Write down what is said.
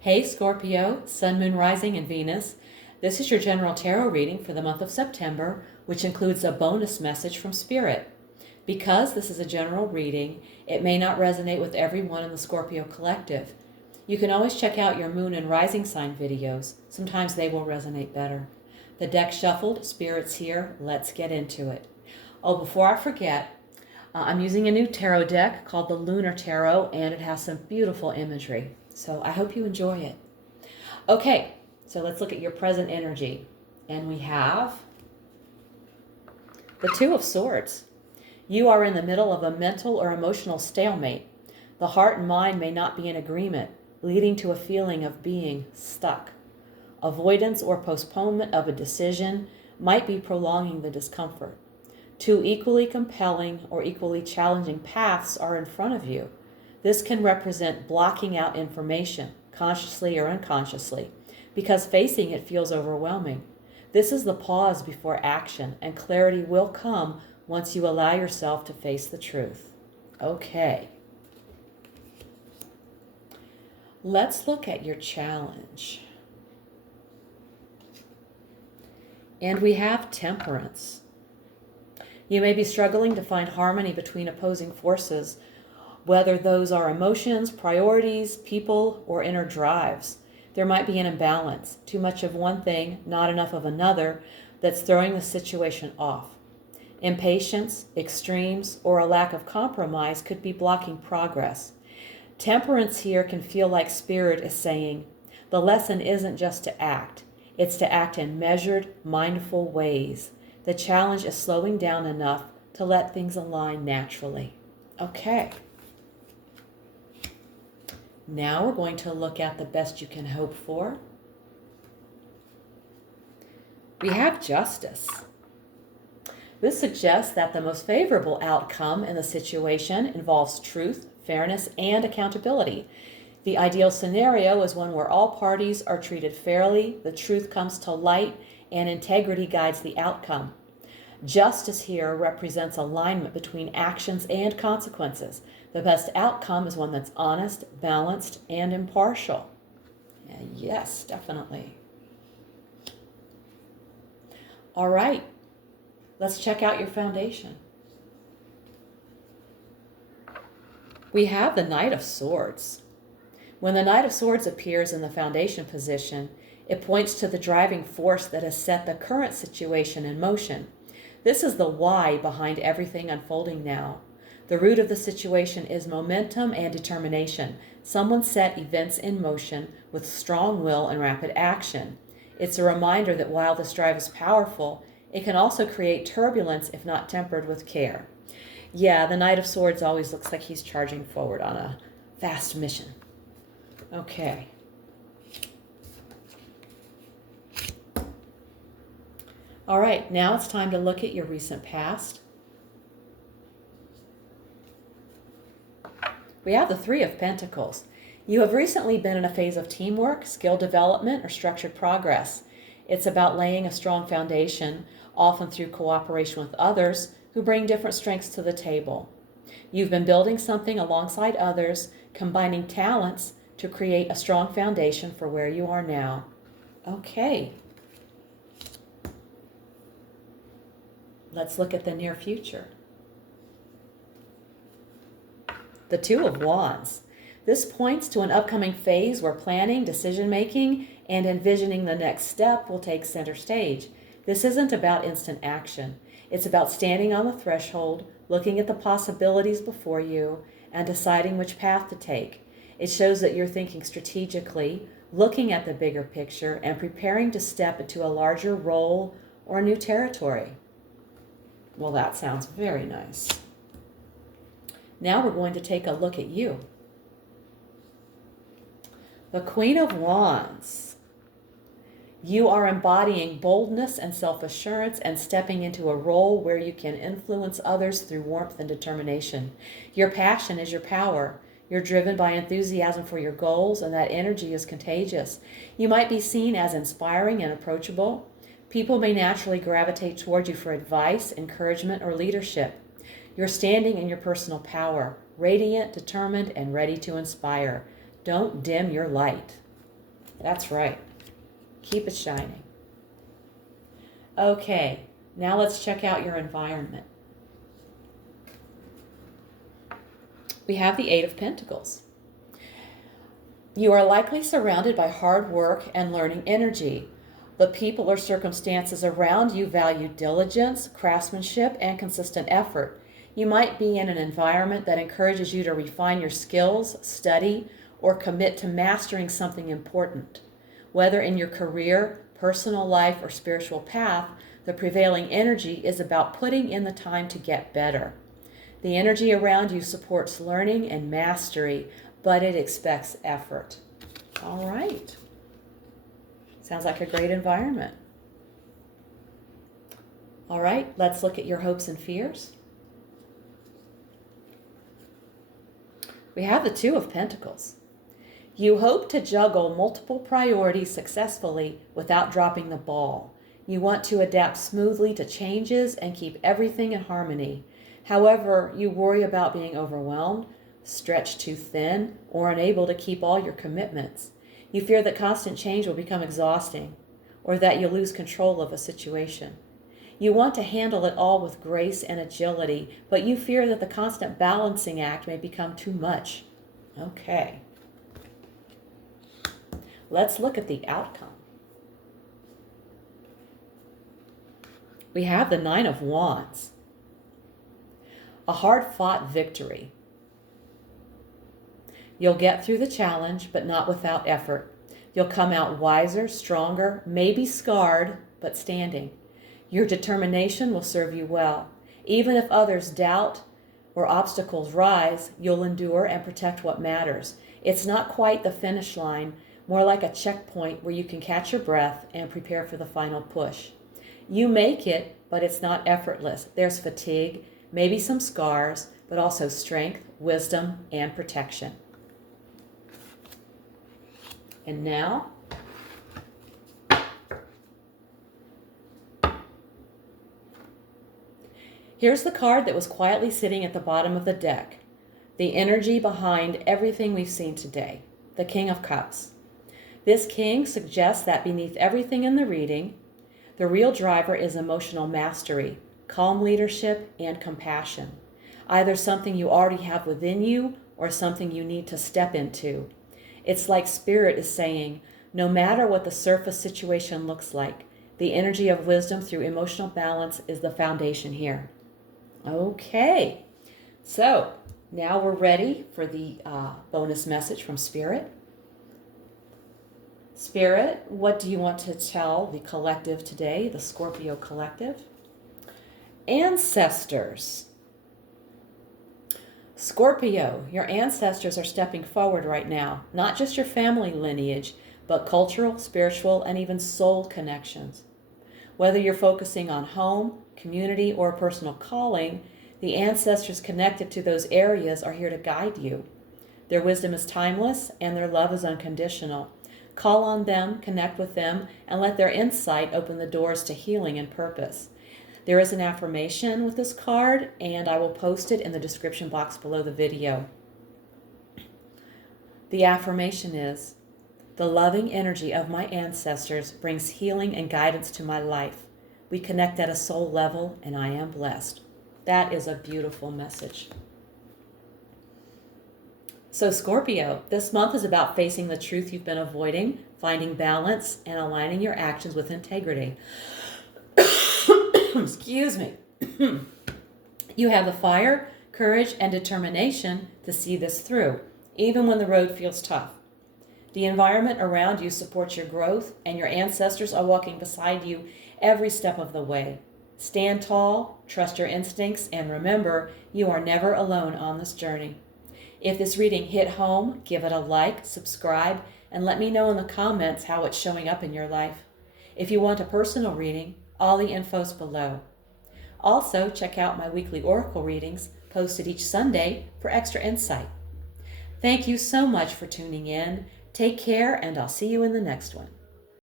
Hey Scorpio, Sun, Moon, Rising, and Venus. This is your general tarot reading for the month of September, which includes a bonus message from Spirit. Because this is a general reading, it may not resonate with everyone in the Scorpio collective. You can always check out your Moon and Rising sign videos. Sometimes they will resonate better. The deck shuffled, Spirit's here. Let's get into it. Oh, before I forget, I'm using a new tarot deck called the Lunar Tarot, and it has some beautiful imagery. So I hope you enjoy it. Okay, so let's look at your present energy. And we have the Two of Swords. You are in the middle of a mental or emotional stalemate. The heart and mind may not be in agreement, leading to a feeling of being stuck. Avoidance or postponement of a decision might be prolonging the discomfort. Two equally compelling or equally challenging paths are in front of you. This can represent blocking out information, consciously or unconsciously, because facing it feels overwhelming. This is the pause before action, and clarity will come once you allow yourself to face the truth. Okay. Let's look at your challenge. And we have Temperance. You may be struggling to find harmony between opposing forces, whether those are emotions, priorities, people, or inner drives. There might be an imbalance, too much of one thing, not enough of another, that's throwing the situation off. Impatience, extremes, or a lack of compromise could be blocking progress. Temperance here can feel like Spirit is saying, the lesson isn't just to act, it's to act in measured, mindful ways. The challenge is slowing down enough to let things align naturally. Okay. Now we're going to look at the best you can hope for. We have Justice. This suggests that the most favorable outcome in the situation involves truth, fairness, and accountability. The ideal scenario is one where all parties are treated fairly, the truth comes to light, and integrity guides the outcome. Justice here represents alignment between actions and consequences. The best outcome is one that's honest, balanced, and impartial. Yes, definitely. All right, let's check out your foundation. We have the Knight of Swords. When the Knight of Swords appears in the foundation position, it points to the driving force that has set the current situation in motion. This is the why behind everything unfolding now. The root of the situation is momentum and determination. Someone set events in motion with strong will and rapid action. It's a reminder that while this drive is powerful, it can also create turbulence if not tempered with care. Yeah, the Knight of Swords always looks like he's charging forward on a fast mission. Okay. All right, now it's time to look at your recent past. We have the Three of Pentacles. You have recently been in a phase of teamwork, skill development, or structured progress. It's about laying a strong foundation, often through cooperation with others who bring different strengths to the table. You've been building something alongside others, combining talents to create a strong foundation for where you are now. Okay. Let's look at the near future. The Two of Wands. This points to an upcoming phase where planning, decision-making, and envisioning the next step will take center stage. This isn't about instant action. It's about standing on the threshold, looking at the possibilities before you, and deciding which path to take. It shows that you're thinking strategically, looking at the bigger picture, and preparing to step into a larger role or new territory. Well, that sounds very nice. Now we're going to take a look at you. The Queen of Wands. You are embodying boldness and self-assurance and stepping into a role where you can influence others through warmth and determination. Your passion is your power. You're driven by enthusiasm for your goals, and that energy is contagious. You might be seen as inspiring and approachable. People may naturally gravitate toward you for advice, encouragement, or leadership. You're standing in your personal power, radiant, determined, and ready to inspire. Don't dim your light. That's right. Keep it shining. Okay, now let's check out your environment. We have the Eight of Pentacles. You are likely surrounded by hard work and learning energy. The people or circumstances around you value diligence, craftsmanship, and consistent effort. You might be in an environment that encourages you to refine your skills, study, or commit to mastering something important. Whether in your career, personal life, or spiritual path, the prevailing energy is about putting in the time to get better. The energy around you supports learning and mastery, but it expects effort. All right. Sounds like a great environment. All right, let's look at your hopes and fears. We have the Two of Pentacles. You hope to juggle multiple priorities successfully without dropping the ball. You want to adapt smoothly to changes and keep everything in harmony. However, you worry about being overwhelmed, stretched too thin, or unable to keep all your commitments. You fear that constant change will become exhausting, or that you'll lose control of a situation. You want to handle it all with grace and agility, but you fear that the constant balancing act may become too much. Okay. Let's look at the outcome. We have the Nine of Wands. A hard-fought victory. You'll get through the challenge, but not without effort. You'll come out wiser, stronger, maybe scarred, but standing. Your determination will serve you well. Even if others doubt or obstacles rise, you'll endure and protect what matters. It's not quite the finish line, more like a checkpoint where you can catch your breath and prepare for the final push. You make it, but it's not effortless. There's fatigue, maybe some scars, but also strength, wisdom, and protection. And now, here's the card that was quietly sitting at the bottom of the deck. The energy behind everything we've seen today. The King of Cups. This king suggests that beneath everything in the reading, the real driver is emotional mastery, calm leadership, and compassion. Either something you already have within you or something you need to step into. It's like Spirit is saying, no matter what the surface situation looks like, the energy of wisdom through emotional balance is the foundation here. Okay, so now we're ready for the bonus message from Spirit. Spirit, what do you want to tell the collective today, the Scorpio collective? Ancestors. Scorpio, your ancestors are stepping forward right now, not just your family lineage, but cultural, spiritual, and even soul connections. Whether you're focusing on home, community, or personal calling, the ancestors connected to those areas are here to guide you. Their wisdom is timeless, and their love is unconditional. Call on them, connect with them, and let their insight open the doors to healing and purpose. There is an affirmation with this card, and I will post it in the description box below the video. The affirmation is, the loving energy of my ancestors brings healing and guidance to my life. We connect at a soul level, and I am blessed. That is a beautiful message. So Scorpio, this month is about facing the truth you've been avoiding, finding balance, and aligning your actions with integrity. Excuse me. You have the fire, courage, and determination to see this through, even when the road feels tough. The environment around you supports your growth, and your ancestors are walking beside you every step of the way. Stand tall, trust your instincts, and remember, you are never alone on this journey. If this reading hit home, give it a like, subscribe, and let me know in the comments how it's showing up in your life. If you want a personal reading, all the info's below. Also, check out my weekly oracle readings posted each Sunday for extra insight. Thank you so much for tuning in. Take care, and I'll see you in the next one.